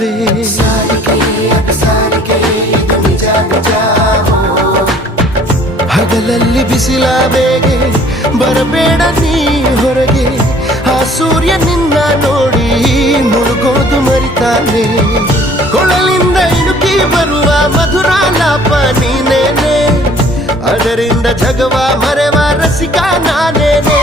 ನಿಜವೇ ಹಗಲಲ್ಲಿ ಬಿಸಿಲ ಬೇಗೆ ಬರಬೇಡ ನೀ ಹೊರಗೆ ಆ ಸೂರ್ಯ ನಿನ್ನ ನೋಡಿ ಮುಳುಗೋದು ಮರಿತಾನೆ ಕೊಳಲಿಂದ ಇಣುಕಿ ಬರುವ ಮಧುರ ಲಾಪ ನೀನೇನೆ ಅದರಿಂದ ಜಗವ ಮರೆವ ರಸಿಕ ನಾನೇನೆ